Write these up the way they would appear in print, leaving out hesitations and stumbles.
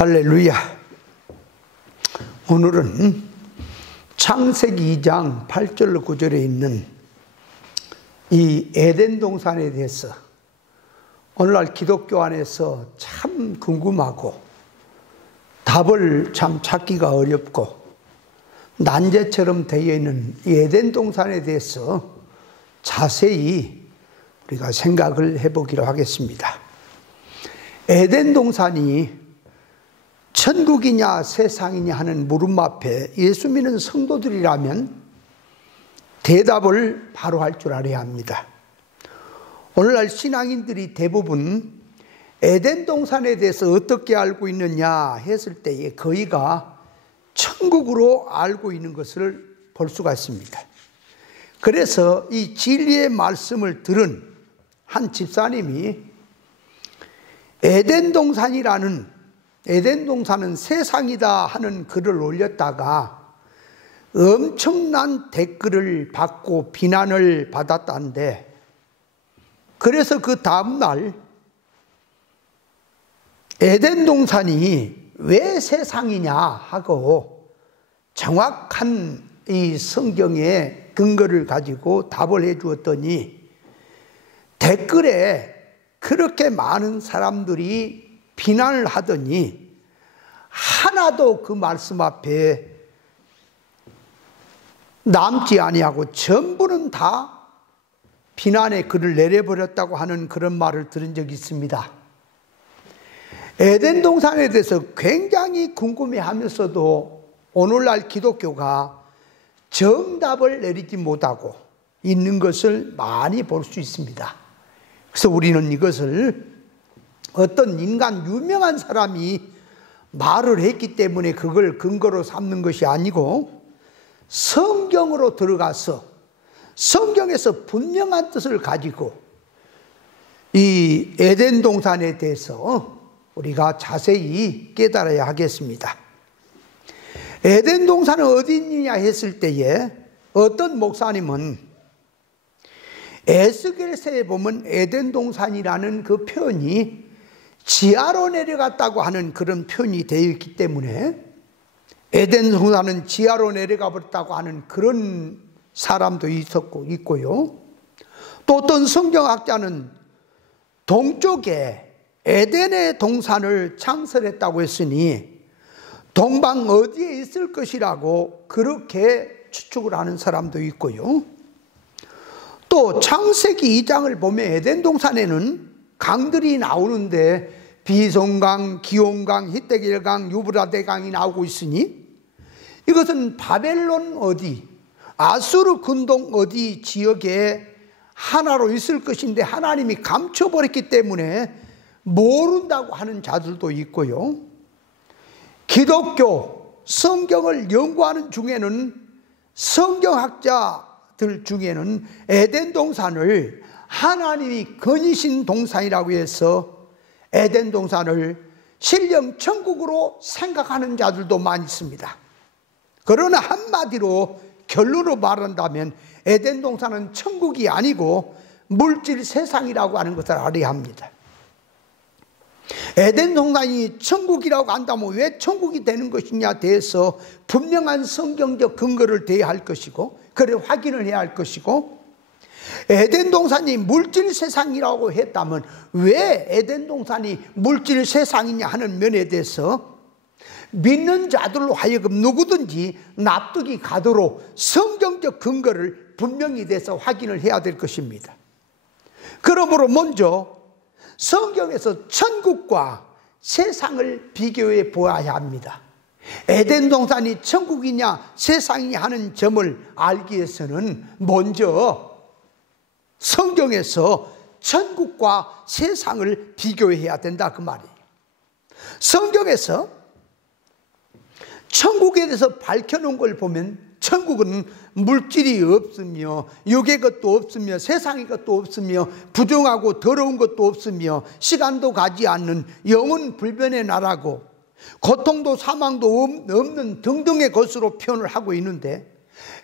할렐루야. 오늘은 창세기 2장 8절 9절에 있는 이 에덴 동산에 대해서 오늘날 기독교 안에서 참 궁금하고 답을 참 찾기가 어렵고 난제처럼 되어 있는 이 에덴 동산에 대해서 자세히 우리가 생각을 해보기로 하겠습니다. 에덴 동산이 천국이냐 세상이냐 하는 물음 앞에 예수 믿는 성도들이라면 대답을 바로 할 줄 알아야 합니다. 오늘날 신앙인들이 대부분 에덴 동산에 대해서 어떻게 알고 있느냐 했을 때에 거의가 천국으로 알고 있는 것을 볼 수가 있습니다. 그래서 이 진리의 말씀을 들은 한 집사님이 에덴 동산은 세상이다 하는 글을 올렸다가 엄청난 댓글을 받고 비난을 받았다는데, 그래서 그 다음날 에덴 동산이 왜 세상이냐 하고 정확한 이 성경의 근거를 가지고 답을 해 주었더니 댓글에 그렇게 많은 사람들이 비난을 하더니 하나도 그 말씀 앞에 남지 아니하고 전부는 다 비난의 글을 내려버렸다고 하는 그런 말을 들은 적이 있습니다. 에덴 동산에 대해서 굉장히 궁금해하면서도 오늘날 기독교가 정답을 내리지 못하고 있는 것을 많이 볼 수 있습니다. 그래서 우리는 이것을 어떤 인간 유명한 사람이 말을 했기 때문에 그걸 근거로 삼는 것이 아니고 성경으로 들어가서 성경에서 분명한 뜻을 가지고 이 에덴 동산에 대해서 우리가 자세히 깨달아야 하겠습니다. 에덴 동산은 어디 있느냐 했을 때에 어떤 목사님은 에스겔서에 보면 에덴 동산이라는 그 표현이 지하로 내려갔다고 하는 그런 표현이 되어 있기 때문에 에덴 동산은 지하로 내려가 버렸다고 하는 그런 사람도 있고요. 또 어떤 성경학자는 동쪽에 에덴의 동산을 창설했다고 했으니 동방 어디에 있을 것이라고 그렇게 추측을 하는 사람도 있고요. 또 창세기 2장을 보면 에덴 동산에는 강들이 나오는데 비송강, 기온강, 히데겔강, 유브라데강이 나오고 있으니 이것은 바벨론 어디, 아수르 근동 어디 지역에 하나로 있을 것인데 하나님이 감춰버렸기 때문에 모른다고 하는 자들도 있고요. 기독교 성경을 연구하는 중에는 성경학자들 중에는 에덴 동산을 하나님이 거니신 동산이라고 해서 에덴 동산을 신령 천국으로 생각하는 자들도 많이 있습니다. 그러나 한마디로 결론으로 말한다면 에덴 동산은 천국이 아니고 물질 세상이라고 하는 것을 알아야 합니다. 에덴 동산이 천국이라고 한다면 왜 천국이 되는 것이냐에 대해서 분명한 성경적 근거를 대야 할 것이고 그래 확인을 해야 할 것이고, 에덴 동산이 물질 세상이라고 했다면 왜 에덴 동산이 물질 세상이냐 하는 면에 대해서 믿는 자들로 하여금 누구든지 납득이 가도록 성경적 근거를 분명히 대해서 확인을 해야 될 것입니다. 그러므로 먼저 성경에서 천국과 세상을 비교해 보아야 합니다. 에덴 동산이 천국이냐 세상이냐 하는 점을 알기 위해서는 먼저 성경에서 천국과 세상을 비교해야 된다 그 말이에요. 성경에서 천국에 대해서 밝혀놓은 걸 보면 천국은 물질이 없으며 육의 것도 없으며 세상의 것도 없으며 부정하고 더러운 것도 없으며 시간도 가지 않는 영원 불변의 나라고 고통도 사망도 없는 등등의 것으로 표현을 하고 있는데,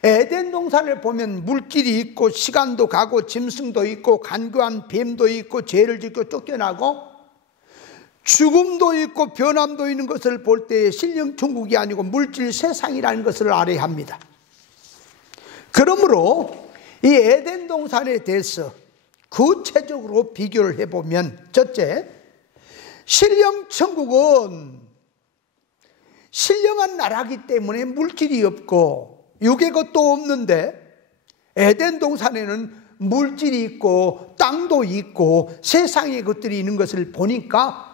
에덴 동산을 보면 물질이 있고 시간도 가고 짐승도 있고 간교한 뱀도 있고 죄를 짓고 쫓겨나고 죽음도 있고 변함도 있는 것을 볼 때에 신령 천국이 아니고 물질 세상이라는 것을 알아야 합니다. 그러므로 이 에덴 동산에 대해서 구체적으로 비교를 해보면, 첫째, 신령 천국은 신령한 나라이기 때문에 물질이 없고 육의 것도 없는데, 에덴 동산에는 물질이 있고 땅도 있고 세상의 것들이 있는 것을 보니까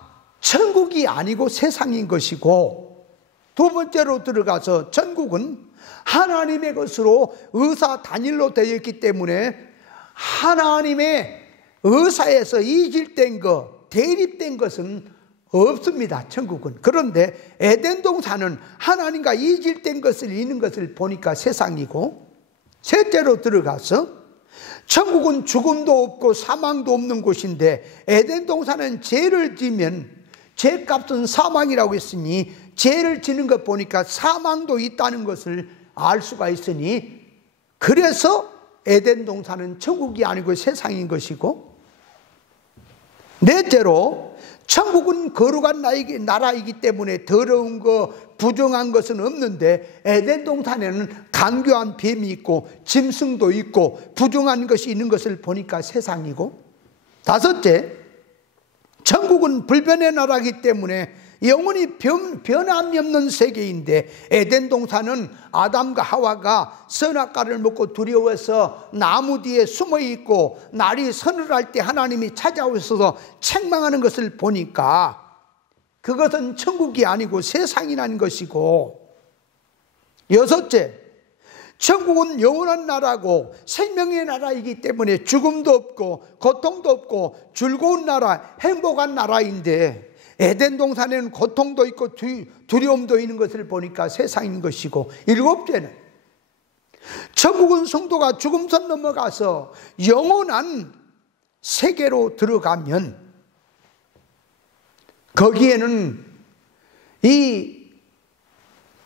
천국이 아니고 세상인 것이고, 두 번째로 들어가서 천국은 하나님의 것으로 의사 단일로 되어 있기 때문에 하나님의 의사에서 이질된 것, 대립된 것은 없습니다, 천국은. 그런데 에덴 동산은 하나님과 이질된 것을 있는 것을 보니까 세상이고, 셋째로 들어가서 천국은 죽음도 없고 사망도 없는 곳인데, 에덴 동산은 죄를 지면 죄값은 사망이라고 했으니 죄를 지는 것 보니까 사망도 있다는 것을 알 수가 있으니, 그래서 에덴 동산은 천국이 아니고 세상인 것이고, 넷째로 천국은 거룩한 나라이기 때문에 더러운 거, 부정한 것은 없는데, 에덴 동산에는 간교한 뱀이 있고 짐승도 있고 부정한 것이 있는 것을 보니까 세상이고, 다섯째, 천국은 불변의 나라이기 때문에 영원히 변함이 없는 세계인데, 에덴 동산은 아담과 하와가 선악과를 먹고 두려워서 나무 뒤에 숨어 있고 날이 서늘할 때 하나님이 찾아오셔서 책망하는 것을 보니까 그것은 천국이 아니고 세상이라는 것이고, 여섯째, 천국은 영원한 나라고 생명의 나라이기 때문에 죽음도 없고 고통도 없고 즐거운 나라, 행복한 나라인데, 에덴 동산에는 고통도 있고 두려움도 있는 것을 보니까 세상인 것이고, 일곱째는 천국은 성도가 죽음선 넘어가서 영원한 세계로 들어가면 거기에는 이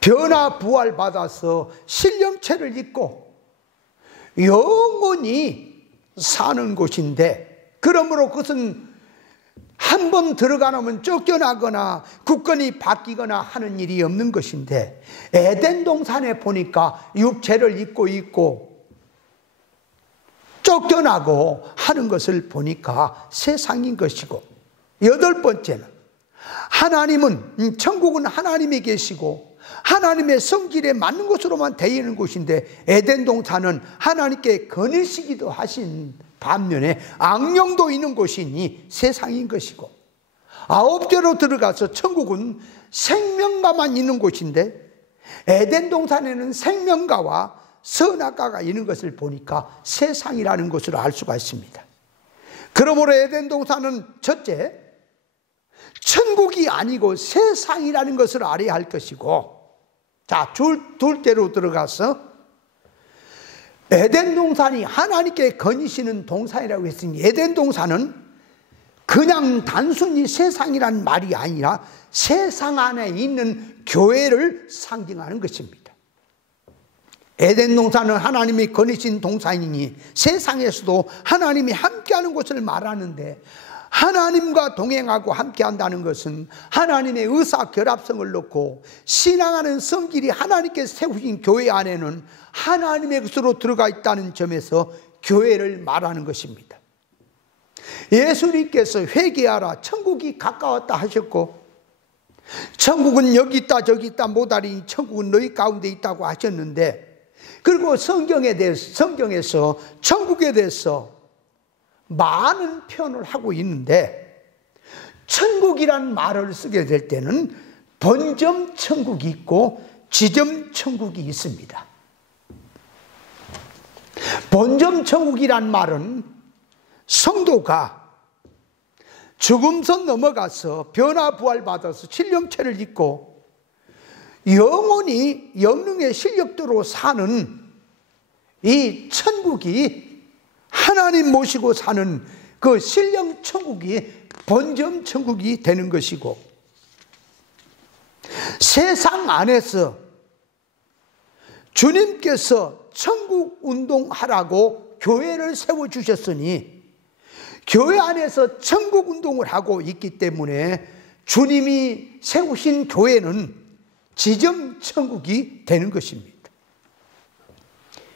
변화 부활 받아서 신령체를 입고 영원히 사는 곳인데, 그러므로 그것은 한 번 들어가면 쫓겨나거나 국권이 바뀌거나 하는 일이 없는 것인데, 에덴 동산에 보니까 육체를 입고 있고 쫓겨나고 하는 것을 보니까 세상인 것이고, 여덟 번째는 하나님은, 천국은 하나님이 계시고 하나님의 성질에 맞는 것으로만 되어 있는 곳인데, 에덴 동산은 하나님께 거느시기도 하신 반면에 악령도 있는 곳이니 세상인 것이고, 아홉째로 들어가서 천국은 생명과만 있는 곳인데, 에덴 동산에는 생명과와 선악과가 있는 것을 보니까 세상이라는 것을 알 수가 있습니다. 그러므로 에덴 동산은 첫째, 천국이 아니고 세상이라는 것을 알아야 할 것이고, 자, 둘째로 들어가서 에덴 동산이 하나님께 거니시는 동산이라고 했으니, 에덴 동산은 그냥 단순히 세상이란 말이 아니라 세상 안에 있는 교회를 상징하는 것입니다. 에덴 동산은 하나님이 거니신 동산이니 세상에서도 하나님이 함께하는 곳을 말하는데, 하나님과 동행하고 함께한다는 것은 하나님의 의사 결합성을 놓고 신앙하는 성질이 하나님께 세우신 교회 안에는 하나님의 것으로 들어가 있다는 점에서 교회를 말하는 것입니다. 예수님께서 회개하라, 천국이 가까웠다 하셨고, 천국은 여기 있다 저기 있다 못하리니 천국은 너희 가운데 있다고 하셨는데, 그리고 성경에서 천국에 대해서 많은 표현을 하고 있는데, 천국이란 말을 쓰게 될 때는 본점 천국이 있고 지점 천국이 있습니다. 본점 천국이란 말은 성도가 죽음선 넘어가서 변화 부활 받아서 신령체를 입고 영원히 영능의 실력대로 사는 이 천국이, 하나님 모시고 사는 그 신령 천국이 본점 천국이 되는 것이고, 세상 안에서 주님께서 천국 운동하라고 교회를 세워주셨으니 교회 안에서 천국 운동을 하고 있기 때문에 주님이 세우신 교회는 지정 천국이 되는 것입니다.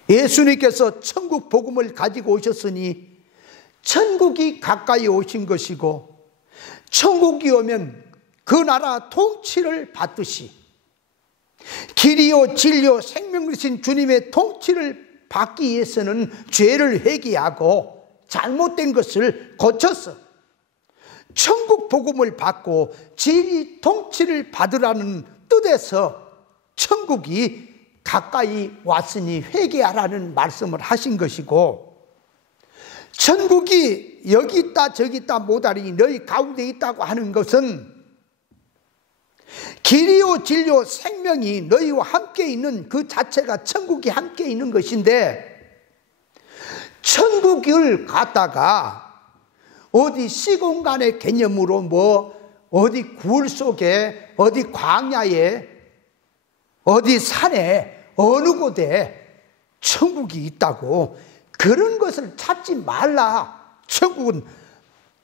예수님께서 천국 복음을 가지고 오셨으니 천국이 가까이 오신 것이고, 천국이 오면 그 나라 통치를 받듯이 길이요 진리요 생명이신 주님의 통치를 받기 위해서는 죄를 회개하고 잘못된 것을 고쳐서 천국 복음을 받고 진리 통치를 받으라는 뜻에서 천국이 가까이 왔으니 회개하라는 말씀을 하신 것이고, 천국이 여기 있다 저기 있다 못하니 너희 가운데 있다고 하는 것은 길이요 진리요 생명이 너희와 함께 있는 그 자체가 천국이 함께 있는 것인데, 천국을 갖다가 어디 시공간의 개념으로 어디 굴 속에 어디 광야에 어디 산에 어느 곳에 천국이 있다고 그런 것을 찾지 말라. 천국은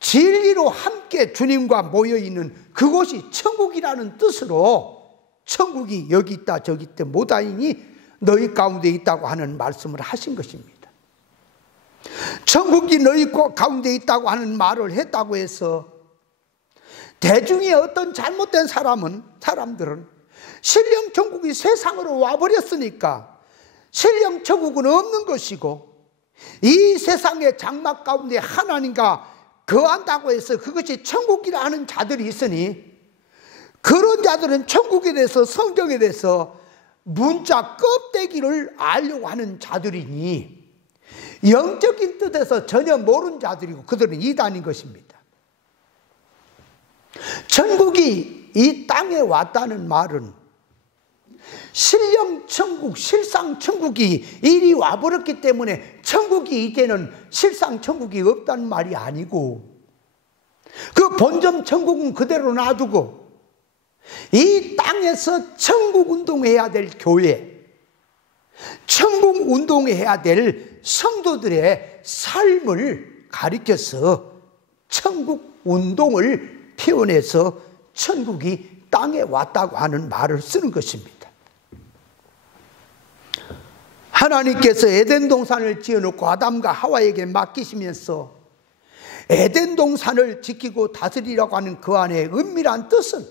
진리로 함께 주님과 모여있는 그곳이 천국이라는 뜻으로 천국이 여기 있다 저기 있다 못하니 너희 가운데 있다고 하는 말씀을 하신 것입니다. 천국이 너희 가운데 있다고 하는 말을 했다고 해서 대중의 어떤 잘못된 사람들은 신령 천국이 세상으로 와버렸으니까 신령 천국은 없는 것이고, 이 세상의 장막 가운데 하나님과 거한다고 해서 그것이 천국이라 하는 자들이 있으니, 그런 자들은 천국에 대해서 성경에 대해서 문자 껍데기를 알려고 하는 자들이니 영적인 뜻에서 전혀 모르는 자들이고 그들은 이단인 것입니다. 천국이 이 땅에 왔다는 말은 신령 천국, 실상 천국이 이리 와버렸기 때문에 천국이 이제는 실상 천국이 없다는 말이 아니고, 그 본점 천국은 그대로 놔두고 이 땅에서 천국 운동해야 될 교회, 천국 운동해야 될 성도들의 삶을 가리켜서 천국 운동을 표현해서 천국이 땅에 왔다고 하는 말을 쓰는 것입니다. 하나님께서 에덴 동산을 지어놓고 아담과 하와에게 맡기시면서 에덴 동산을 지키고 다스리라고 하는 그 안에 은밀한 뜻은,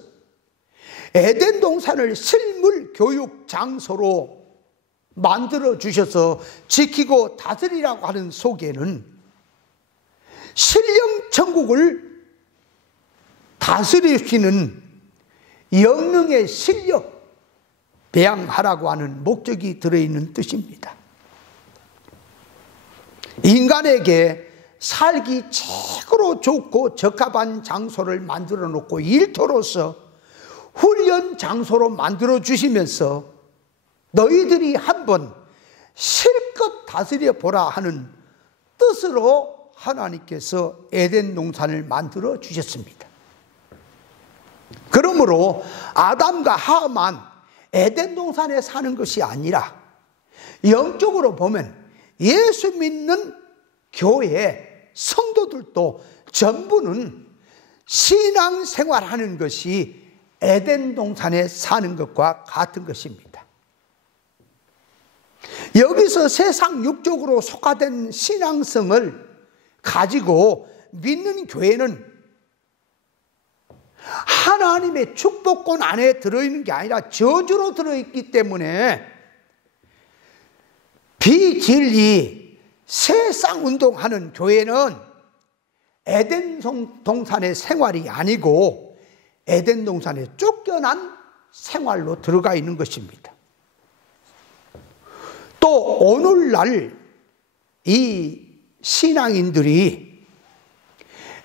에덴 동산을 실물 교육 장소로 만들어 주셔서 지키고 다스리라고 하는 속에는 신령 천국을 다스리시는 영능의 실력 배양하라고 하는 목적이 들어있는 뜻입니다. 인간에게 살기 최고로 좋고 적합한 장소를 만들어 놓고 일터로서 훈련 장소로 만들어 주시면서 너희들이 한번 실컷 다스려 보라 하는 뜻으로 하나님께서 에덴 동산을 만들어 주셨습니다. 그러므로 아담과 하와만 에덴 동산에 사는 것이 아니라 영적으로 보면 예수 믿는 교회 성도들도 전부는 신앙생활하는 것이 에덴 동산에 사는 것과 같은 것입니다. 여기서 세상 육적으로 속화된 신앙성을 가지고 믿는 교회는 하나님의 축복권 안에 들어있는 게 아니라 저주로 들어있기 때문에 비진리 세상 운동하는 교회는 에덴 동산의 생활이 아니고 에덴 동산에 쫓겨난 생활로 들어가 있는 것입니다. 또 오늘날 이 신앙인들이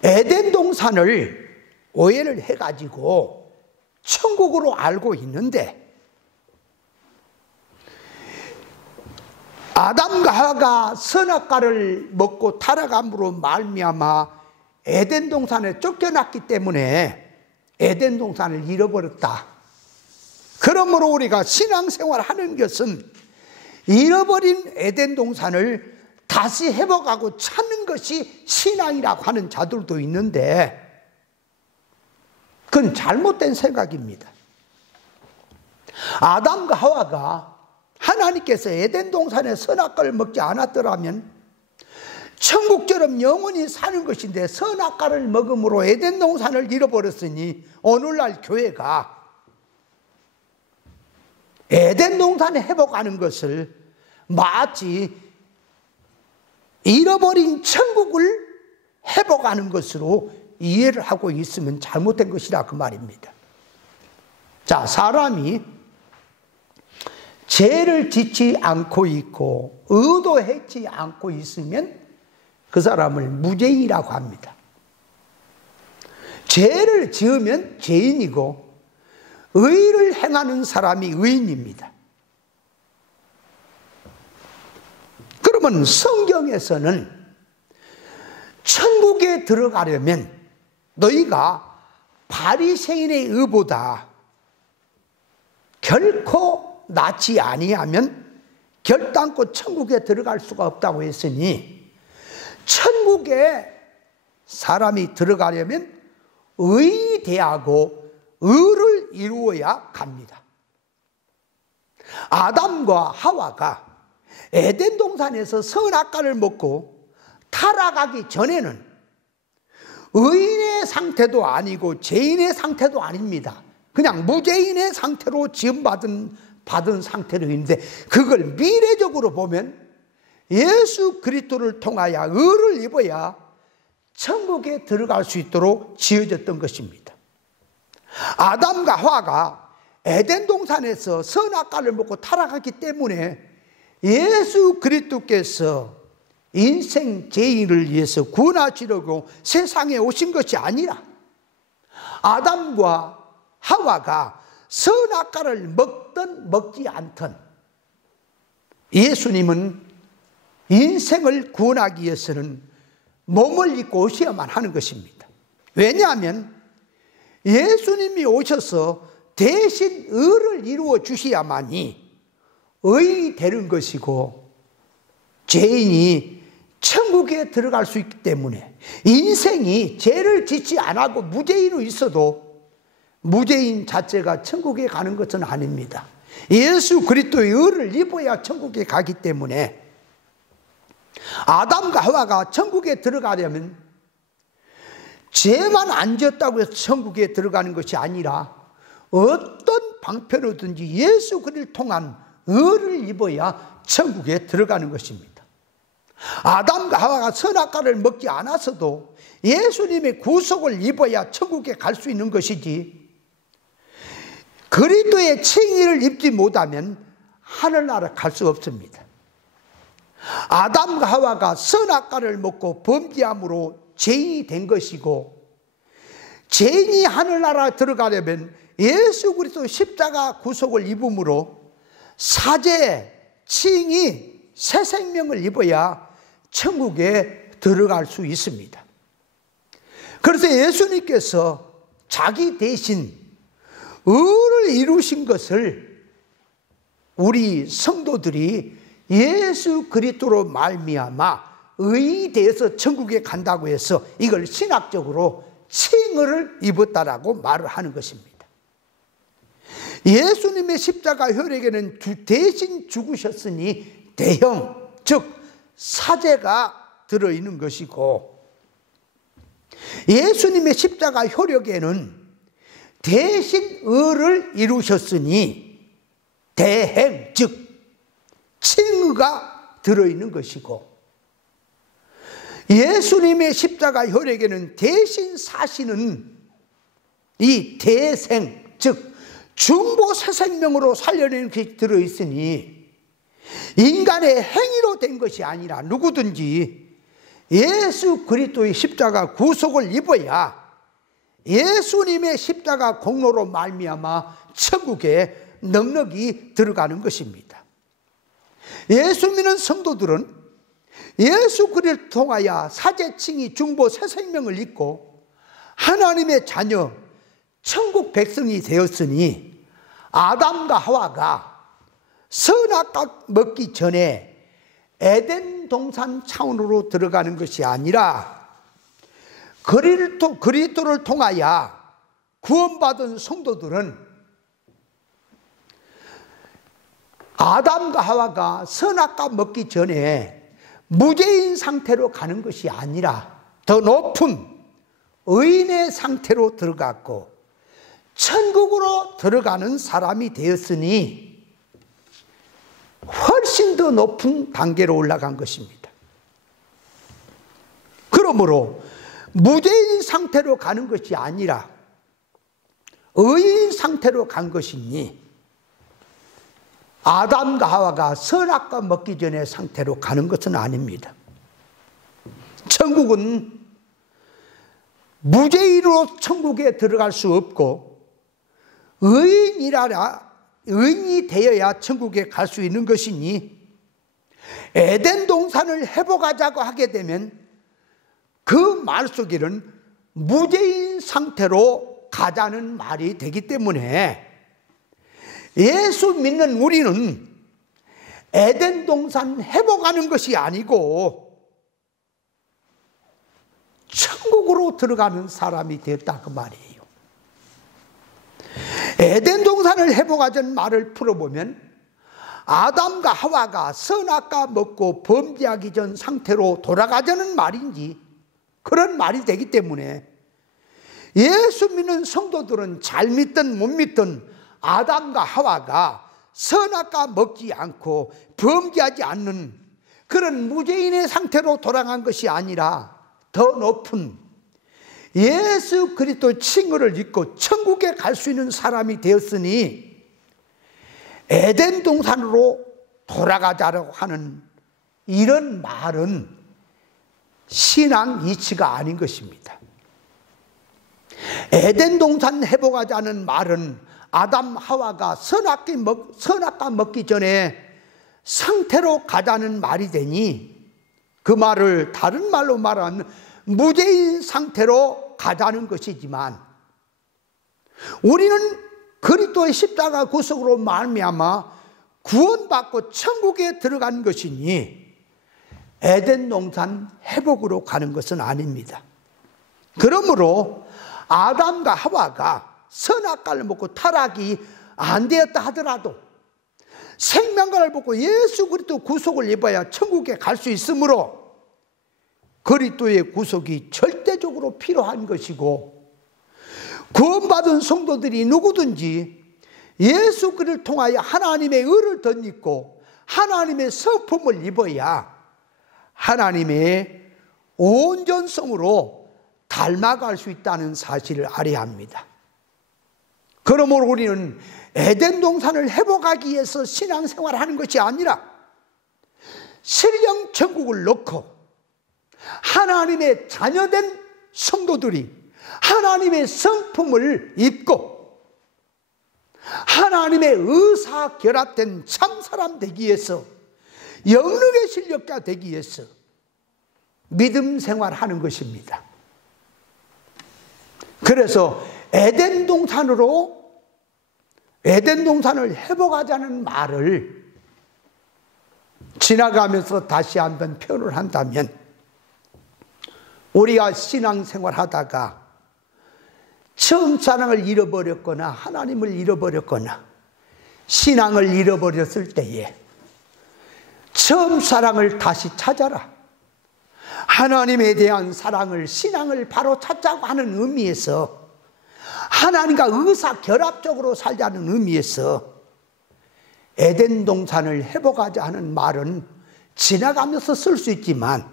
에덴 동산을 오해를 해가지고 천국으로 알고 있는데, 아담과 하와가 선악과를 먹고 타락함으로 말미암아 에덴 동산에 쫓겨났기 때문에 에덴 동산을 잃어버렸다. 그러므로 우리가 신앙생활하는 것은 잃어버린 에덴 동산을 다시 회복하고 찾는 것이 신앙이라고 하는 자들도 있는데, 그건 잘못된 생각입니다. 아담과 하와가 하나님께서 에덴 동산의 선악과를 먹지 않았더라면 천국처럼 영원히 사는 것인데 선악과를 먹음으로 에덴 동산을 잃어버렸으니 오늘날 교회가 에덴 동산에 회복하는 것을 마치 잃어버린 천국을 회복하는 것으로 이해를 하고 있으면 잘못된 것이라 그 말입니다. 자, 사람이 죄를 짓지 않고 있고 의도하지 않고 있으면 그 사람을 무죄인이라고 합니다. 죄를 지으면 죄인이고 의를 행하는 사람이 의인입니다. 그러면 성경에서는 천국에 들어가려면 너희가 바리새인의 의보다 결코 낫지 아니하면 결단코 천국에 들어갈 수가 없다고 했으니 천국에 사람이 들어가려면 의인이 대하고 의를 이루어야 갑니다. 아담과 하와가 에덴 동산에서 선악과를 먹고 타락하기 전에는 의인의 상태도 아니고 죄인의 상태도 아닙니다. 그냥 무죄인의 상태로 지음받은 상태로 있는데 그걸 미래적으로 보면 예수 그리스도를 통하여 의를 입어야 천국에 들어갈 수 있도록 지어졌던 것입니다. 아담과 하와가 에덴 동산에서 선악과를 먹고 타락했기 때문에 예수 그리스도께서 인생 죄인을 위해서 구원하시려고 세상에 오신 것이 아니라 아담과 하와가 선악과를 먹든 먹지 않든 예수님은 인생을 구원하기 위해서는 몸을 입고 오셔야만 하는 것입니다. 왜냐하면 예수님이 오셔서 대신 의를 이루어 주셔야만이 의인이 되는 것이고 죄인이 천국에 들어갈 수 있기 때문에 인생이 죄를 짓지 않고 무죄인으로 있어도 무죄인 자체가 천국에 가는 것은 아닙니다. 예수 그리스도의 의를 입어야 천국에 가기 때문에 아담과 하와가 천국에 들어가려면 죄만 안 지었다고 해서 천국에 들어가는 것이 아니라 어떤 방편이든지 예수 그리스도를 통한 의를 입어야 천국에 들어가는 것입니다. 아담과 하와가 선악과를 먹지 않았어도 예수님의 구속을 입어야 천국에 갈 수 있는 것이지 그리스도의 칭의를 입지 못하면 하늘나라 갈 수 없습니다. 아담과 하와가 선악과를 먹고 범죄함으로 죄인이 된 것이고 죄인이 하늘나라 들어가려면 예수 그리스도 십자가 구속을 입음으로 사죄, 칭의, 새 생명을 입어야 천국에 들어갈 수 있습니다. 그래서 예수님께서 자기 대신 의를 이루신 것을 우리 성도들이 예수 그리스도로 말미암아 의인이 되어서 천국에 간다고 해서 이걸 신학적으로 칭의를 입었다라고 말을 하는 것입니다. 예수님의 십자가 혈액에는 대신 죽으셨으니 대형, 즉 사죄가 들어있는 것이고 예수님의 십자가 혈액에는 대신 의를 이루셨으니 대행, 즉 칭의가 들어있는 것이고 예수님의 십자가 혈액에는 대신 사시는 이 대생, 즉 중보 새 생명으로 살려내는 것이 들어있으니 인간의 행위로 된 것이 아니라 누구든지 예수 그리스도의 십자가 구속을 입어야 예수님의 십자가 공로로 말미암아 천국에 넉넉히 들어가는 것입니다. 예수 믿는 성도들은 예수 그리스도를 통하여 사죄칭의 중보 새 생명을 입고 하나님의 자녀 천국 백성이 되었으니 아담과 하와가 선악과 먹기 전에 에덴 동산 차원으로 들어가는 것이 아니라 그리스도를 통하여 구원받은 성도들은 아담과 하와가 선악과 먹기 전에 무죄인 상태로 가는 것이 아니라 더 높은 의인의 상태로 들어갔고 천국으로 들어가는 사람이 되었으니 훨씬 더 높은 단계로 올라간 것입니다. 그러므로 무죄인 상태로 가는 것이 아니라 의인 상태로 간 것이니 아담과 하와가 선악과 먹기 전의 상태로 가는 것은 아닙니다. 천국은 무죄인으로 천국에 들어갈 수 없고 의인이 되어야 천국에 갈 수 있는 것이니 에덴 동산을 회복하자고 하게 되면 그 말 속에는 무죄인 상태로 가자는 말이 되기 때문에 예수 믿는 우리는 에덴 동산 회복하는 것이 아니고 천국으로 들어가는 사람이 되었다 그 말이에요. 에덴 동산을 회복하자는 말을 풀어보면 아담과 하와가 선악과 먹고 범죄하기 전 상태로 돌아가자는 말인지 그런 말이 되기 때문에 예수 믿는 성도들은 잘 믿든 못 믿든 아담과 하와가 선악과 먹지 않고 범죄하지 않는 그런 무죄인의 상태로 돌아간 것이 아니라 더 높은 예수 그리스도 칭호를 입고 천국에 갈 수 있는 사람이 되었으니 에덴 동산으로 돌아가자라고 하는 이런 말은 신앙 이치가 아닌 것입니다. 에덴 동산 회복하자는 말은 아담 하와가 선악과 먹기 전에 상태로 가자는 말이 되니 그 말을 다른 말로 말하면 무죄인 상태로 가자는 것이지만 우리는 그리스도의 십자가 구속으로 말미암아 구원받고 천국에 들어간 것이니 에덴 동산 회복으로 가는 것은 아닙니다. 그러므로 아담과 하와가 선악과를 먹고 타락이 안 되었다 하더라도 생명과를 먹고 예수 그리스도 구속을 입어야 천국에 갈 수 있으므로 그리스도의 구속이 절대적으로 필요한 것이고 구원받은 성도들이 누구든지 예수 그리스도를 통하여 하나님의 의를 덧입고 하나님의 성품을 입어야 하나님의 온전성으로 닮아갈 수 있다는 사실을 알아야 합니다. 그러므로 우리는 에덴 동산을 회복하기 위해서 신앙생활을 하는 것이 아니라 신령 천국을 넣고 하나님의 자녀된 성도들이 하나님의 성품을 입고 하나님의 의사 결합된 참사람 되기 위해서 영능의 실력자 되기 위해서 믿음 생활하는 것입니다. 그래서 에덴 동산을 회복하자는 말을 지나가면서 다시 한번 표현을 한다면 우리가 신앙생활 하다가 처음 사랑을 잃어버렸거나 하나님을 잃어버렸거나 신앙을 잃어버렸을 때에 처음 사랑을 다시 찾아라. 하나님에 대한 사랑을 신앙을 바로 찾자고 하는 의미에서 하나님과 의사결합적으로 살자는 의미에서 에덴 동산을 회복하자 하는 말은 지나가면서 쓸 수 있지만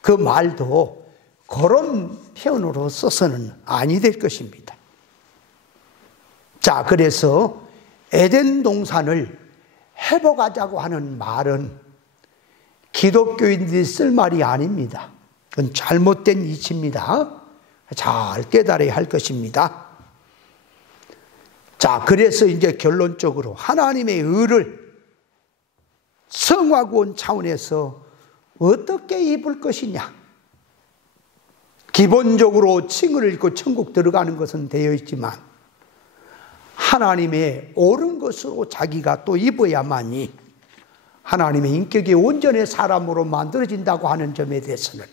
그 말도 그런 표현으로 써서는 아니 될 것입니다. 자, 그래서 에덴 동산을 회복하자고 하는 말은 기독교인들이 쓸 말이 아닙니다. 그건 잘못된 이치입니다. 잘 깨달아야 할 것입니다. 자, 그래서 이제 결론적으로 하나님의 의를 성화구원 차원에서 어떻게 입을 것이냐. 기본적으로 칭의를 입고 천국 들어가는 것은 되어 있지만 하나님의 옳은 것으로 자기가 또 입어야만이 하나님의 인격이 온전한 사람으로 만들어진다고 하는 점에 대해서는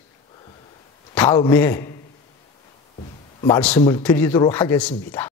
다음에 말씀을 드리도록 하겠습니다.